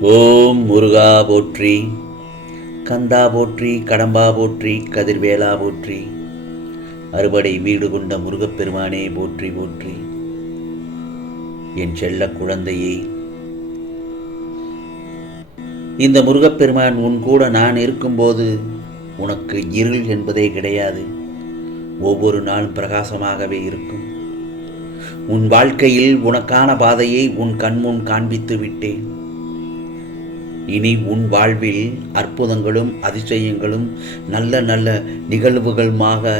ஓம் முருகா போற்றி கந்தா போற்றி கடம்பா போற்றி கதிர்வேலா போற்றி அறுபடை வீடு கொண்ட முருகப்பெருமானே போற்றி போற்றி. என் செல்ல குழந்தையே இந்த முருகப்பெருமான் உன் கூட நான் இருக்கும்போது உனக்கு இருள் என்பதே கிடையாது. ஒவ்வொரு நாளும் பிரகாசமாகவே இருக்கும். உன் வாழ்க்கையில் உனக்கான பாதையை உன் கண்முன் காண்பித்து விட்டேன். இனி உன் வாழ்வில் அற்புதங்களும் அதிசயங்களும் நல்ல நல்ல நிகழ்வுகளுமாக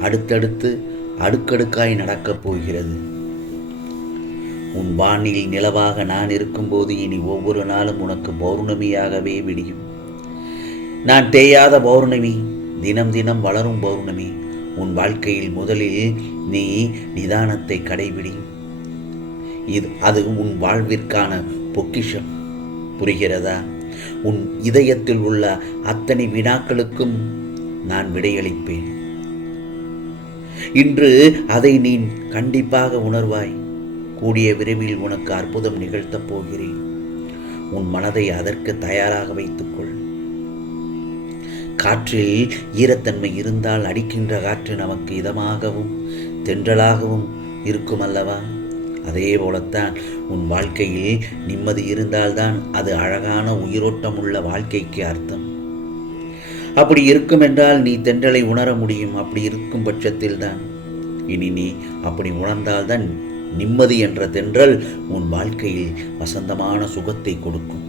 அடுத்தடுத்து அடுக்கடுக்காய் நடக்கப் போகிறது. உன் வானில் நிலவாக நான் இருக்கும்போது இனி ஒவ்வொரு நாளும் உனக்கு பௌர்ணமியாகவே விடியும். நான் தேயாத பௌர்ணமி தினம் தினம் வளரும் பௌர்ணமி உன் வாழ்க்கையில் முதலில் நீ நிதானத்தை கடைபிடி. இது அது உன் வாழ்விற்கான பொக்கிஷம். புரிகிறதா? உன் இதயத்தில் உள்ள அத்தனை வினாக்களுக்கும் நான் விடையளிப்பேன். இன்று அதை நீ கண்டிப்பாக உணர்வாய். கூடிய விரைவில் உனக்கு அற்புதம் நிகழ்த்தப் போகிறேன். உன் மனதை அதற்கு தயாராக வைத்துக்கொள். காற்றில் ஈரத்தன்மை இருந்தால் அடிக்கின்ற காற்று நமக்கு இதமாகவும் தென்றலாகவும் இருக்கும் அல்லவா அதே போலத்தான் உன் வாழ்க்கையில் நிம்மதி இருந்தால்தான் அது அழகான உயிரோட்டமுள்ள வாழ்க்கைக்கு அர்த்தம். அப்படி இருக்கும் என்றால் நீ தென்றலை உணர முடியும். அப்படி இருக்கும் பட்சத்தில் தான் இனி நீ அப்படி உணர்ந்தால்தான் நிம்மதி என்ற தென்றல் உன் வாழ்க்கையில் வசந்தமான சுகத்தை கொடுக்கும்.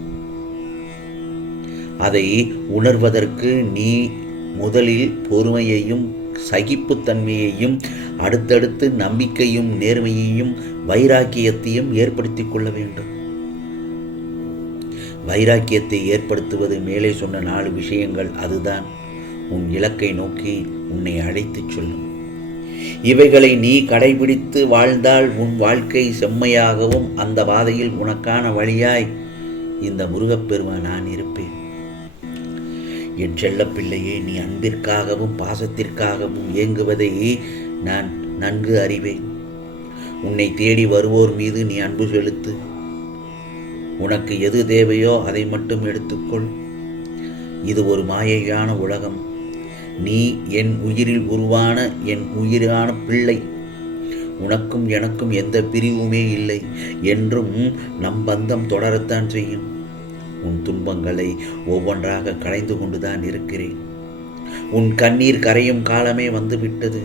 அதை உணர்வதற்கு நீ முதலில் பொறுமையையும் சகிப்புத்தன்மையையும் அடுத்தடுத்து நம்பிக்கையும் நேர்மையையும் வைராக்கியத்தையும் ஏற்படுத்திக் கொள்ள வேண்டும். வைராக்கியத்தை ஏற்படுத்துவது மேலே சொன்ன நாலு விஷயங்கள் அதுதான். உன் இலக்கை நோக்கி உன்னை அழைத்துச் சொல்லும். இவைகளை நீ கடைபிடித்து வாழ்ந்தால் உன் வாழ்க்கை செம்மையாகவும் அந்த பாதையில் உனக்கான வழியாய் இந்த முருகப்பெருமான் நான் இருப்பேன். என் செல்லப்பிள்ளையே நீ அன்பிற்காகவும் பாசத்திற்காகவும் இயங்குவதை நான் நன்கு அறிவேன். உன்னை தேடி வருவோர் மீது நீ அன்பு செலுத்து. உனக்கு எது தேவையோ அதை மட்டும் எடுத்துக்கொள். இது ஒரு மாயையான உலகம். நீ என் உயிரில் உருவான என் உயிரான பிள்ளை. உனக்கும் எனக்கும் எந்த பிரிவுமே இல்லை. என்றும் நம் பந்தம் தொடரத்தான் செய்யும். உன் துன்பங்களை ஒவ்வொன்றாக களைந்து கொண்டுதான் இருக்கிறேன். உன் கண்ணீர் கரையும் காலமே வந்துவிட்டது.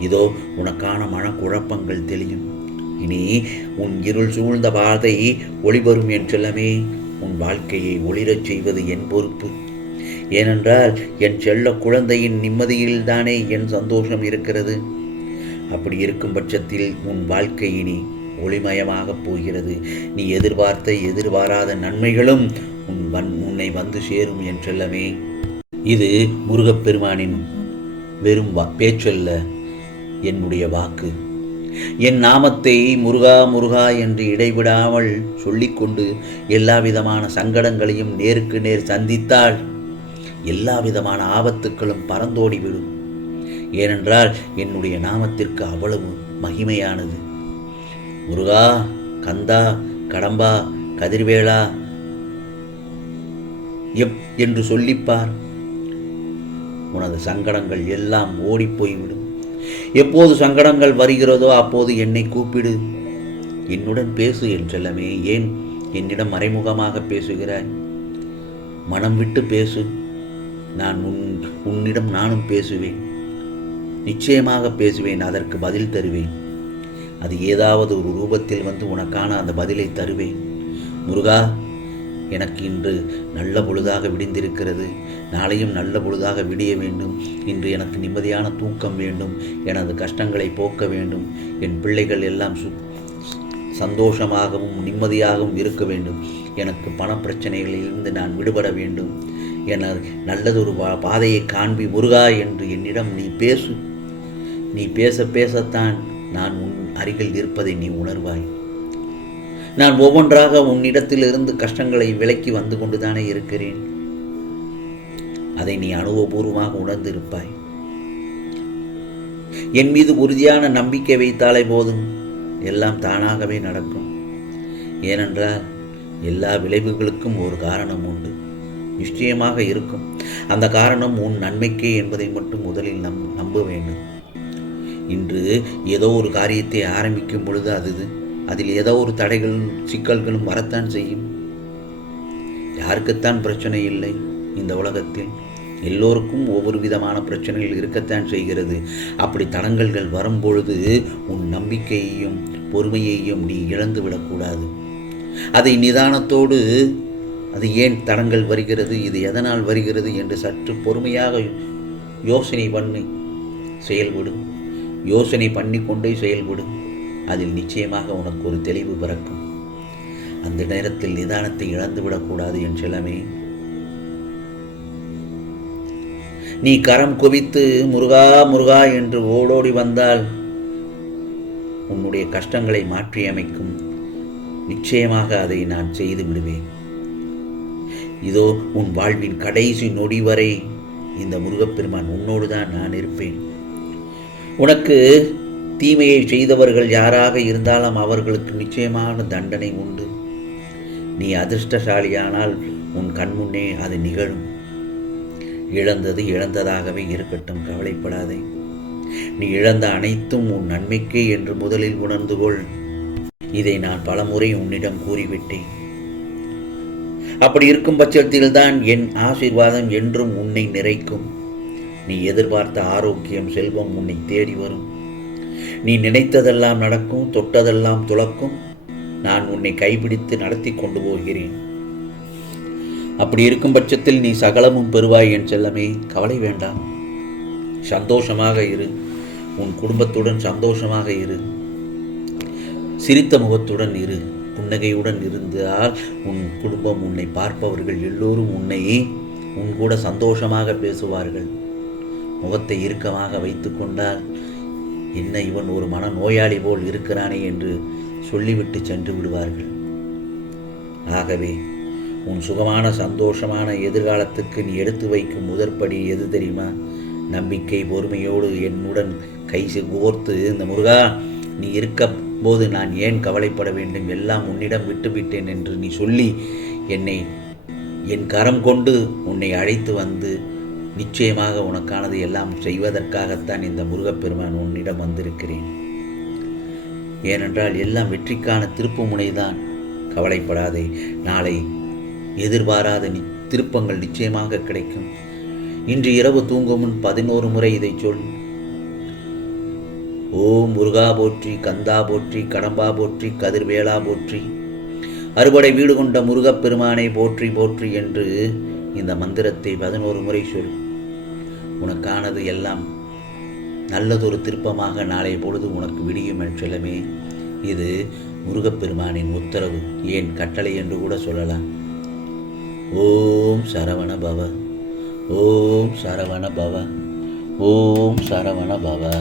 இதோ உனக்கான மனக்குழப்பங்கள் தெளியும். இனி உன் இருள் சூழ்ந்த பாதை ஒளிவரும் என் செல்லமே. உன் வாழ்க்கையை ஒளிரச் செய்வது என் பொறுப்பு. ஏனென்றால் என் செல்ல குழந்தையின் நிம்மதியில்தானே என் சந்தோஷம் இருக்கிறது. அப்படி இருக்கும் பட்சத்தில் உன் வாழ்க்கை இனி ஒளிமயமாகப் போகிறது. நீ எதிர்பார்த்த எதிர்பாராத நன்மைகளும் உன் வன் உன்னை வந்து சேரும் என்றெல்லாமே. இது முருகப்பெருமானின் வெறும் வா பேச்சல்ல என்னுடைய வாக்கு. என் நாமத்தை முருகா முருகா என்று இடைவிடாமல் சொல்லிக்கொண்டு எல்லா விதமான சங்கடங்களையும் நேருக்கு நேர் சந்தித்தால் எல்லா விதமான ஆபத்துக்களும் பறந்தோடிவிடும். ஏனென்றால் என்னுடைய நாமத்திற்கு அவ்வளவு மகிமையானது. முருகா கந்தா கடம்பா கதிர்வேளா எப் என்று சொல்லிப்பார். உனது சங்கடங்கள் எல்லாம் ஓடிப்போய்விடும் எப்போது சங்கடங்கள் வருகிறதோ அப்போது என்னை கூப்பிடு. என்னுடன் பேசு என்றெல்லாமே ஏன் என்னிடம் மறைமுகமாக பேசுகிறாய்? மனம் விட்டு பேசு. நான் உன் உன்னிடம் நானும் பேசுவேன். நிச்சயமாக பேசுவேன் அதற்கு பதில் தருவேன். அது ஏதாவது ஒரு ரூபத்தில் வந்து உனக்கான அந்த பதிலை தருவேன். முருகா எனக்கு இன்று நல்ல பொழுதாக விடிந்திருக்கிறது. நாளையும் நல்ல பொழுதாக விடிய வேண்டும். இன்று எனக்கு நிம்மதியான தூக்கம் வேண்டும். எனது கஷ்டங்களை போக்க வேண்டும். என் பிள்ளைகள் எல்லாம் சு சந்தோஷமாகவும் நிம்மதியாகவும் இருக்க வேண்டும். எனக்கு பணப்பிரச்சனைகளிலிருந்து நான் விடுபட வேண்டும். என நல்லதொரு பா- பாதையை காண்பி முருகா என்று என்னிடம் நீ பேசு. நீ பேச பேசத்தான் நான் உன் அருகில் இருப்பதை நீ உணர்வாய். நான் ஒவ்வொன்றாக உன்னிடத்திலிருந்து கஷ்டங்களை விலக்கி வந்து கொண்டுதானே இருக்கிறேன். அதை நீ அனுபவபூர்வமாக உணர்ந்திருப்பாய். என் மீது உறுதியான நம்பிக்கை வைத்தாலே போதும். எல்லாம் தானாகவே நடக்கும். ஏனென்றால் எல்லா விளைவுகளுக்கும் ஒரு காரணம் உண்டு. நிச்சயமாக இருக்கும். அந்த காரணம் உன் நன்மைக்கே என்பதை மட்டும் முதலில் நம்ப. இன்று ஏதோ ஒரு காரியத்தை ஆரம்பிக்கும் பொழுது அது அதில் ஏதோ ஒரு தடைகளும் சிக்கல்களும் வரத்தான் செய்யும். யாருக்குத்தான் பிரச்சனை இல்லை இந்த உலகத்தில். எல்லோருக்கும் ஒவ்வொரு விதமான பிரச்சனைகள் இருக்கத்தான் செய்கிறது. அப்படி தடங்கல்கள் வரும்பொழுது உன் நம்பிக்கையையும் பொறுமையையும் நீ இழந்து விடக்கூடாது. அதை நிதானத்தோடு அது ஏன் தடங்கள் வருகிறது இது எதனால் வருகிறது என்று சற்று பொறுமையாக யோசனை பண்ணி செயல்படும் யோசனை பண்ணிக்கொண்டே செயல்படு. செயல்படும் அதில் நிச்சயமாக உனக்கு ஒரு தெளிவு பிறக்கும். அந்த நேரத்தில் நிதானத்தை இழந்துவிடக்கூடாது என் செல்லமே. நீ கரம் குவித்து முருகா முருகா என்று ஓடோடி வந்தால் உன்னுடைய கஷ்டங்களை மாற்றியமைக்கும். நிச்சயமாக அதை நான் செய்து விடுவேன். இதோ உன் வாழ்வின் கடைசி நொடி வரை இந்த முருகப்பெருமான் உன்னோடு தான் நான் இருப்பேன். உனக்கு தீமையை செய்தவர்கள் யாராக இருந்தாலும் அவர்களுக்கு நிச்சயமான தண்டனை உண்டு. நீ அதிர்ஷ்டசாலியானால் உன் கண்முன்னே அது நிகழும். இழந்தது இழந்ததாகவே இருக்கட்டும் கவலைப்படாதே. நீ இழந்த அனைத்தும் உன் நன்மைக்கே என்று முதலில் உணர்ந்து கொள். இதை நான் பலமுறை உன்னிடம் கூறிவிட்டேன். அப்படி இருக்கும் பட்சத்தில்தான் என் ஆசீர்வாதம் என்றும் உன்னை நிறைக்கும். நீ எதிர்பார்த்த ஆரோக்கியம் செல்வம் உன்னை தேடி வரும். நீ நினைத்ததெல்லாம் நடக்கும் தொட்டதெல்லாம் துளக்கும். நான் உன்னை கைபிடித்து நடத்தி கொண்டு போகிறேன். அப்படி இருக்கும் பட்சத்தில் நீ சகலமும் பெறுவாய் என் செல்லமே. கவலை வேண்டாம். சந்தோஷமாக இரு. உன் குடும்பத்துடன் சந்தோஷமாக இரு. சிரித்த முகத்துடன் இரு. புன்னகையுடன் இருந்தால் உன் குடும்பம் உன்னை பார்ப்பவர்கள் எல்லோரும் உன்னை உன் கூட சந்தோஷமாக பேசுவார்கள். முகத்தை இறுக்கமாக வைத்து கொண்டால் என்ன இவன் ஒரு மன நோயாளி போல் இருக்கிறானே என்று சொல்லிவிட்டு சென்று விடுவார்கள். ஆகவே உன் சுகமான சந்தோஷமான எதிர்காலத்துக்கு நீ எடுத்து வைக்கும் முதற்படி எது தெரியுமா? நம்பிக்கை பொறுமையோடு என்னுடன் கை கோர்த்து இந்த முருகா நீ இருக்க போது நான் ஏன் கவலைப்பட வேண்டும்? எல்லாம் உன்னிடம் விட்டுவிட்டேன் என்று நீ சொல்லி என்னை என் கரம் கொண்டு உன்னை அழைத்து வந்து நிச்சயமாக உனக்கானது எல்லாம் செய்வதற்காகத்தான் இந்த முருகப்பெருமான் உன்னிடம் வந்திருக்கிறேன். ஏனென்றால் எல்லாம் வெற்றிக்கான திருப்பு முனைதான் கவலைப்படாதே நாளை எதிர்பாராத நி திருப்பங்கள் நிச்சயமாக கிடைக்கும். இன்று இரவு தூங்கும் முன் பதினோரு முறை இதை சொல். ஓம் முருகா போற்றி கந்தா போற்றி கடம்பா போற்றி கதிர்வேளா போற்றி அறுபடை வீடு கொண்ட முருகப்பெருமானை போற்றி போற்றி என்று இந்த மந்திரத்தை பதினோரு முறை சொல். உனக்கானது எல்லாம் நல்லதொரு திருப்பமாக நாளைய பொழுது உனக்கு விடியும் என் இது முருகப்பெருமானின் உத்தரவு. ஏன் கட்டளை என்று கூட சொல்லலாம். ஓம் சரவண பவ. ஓம் சரவண பவ. ஓம் சரவண பவ.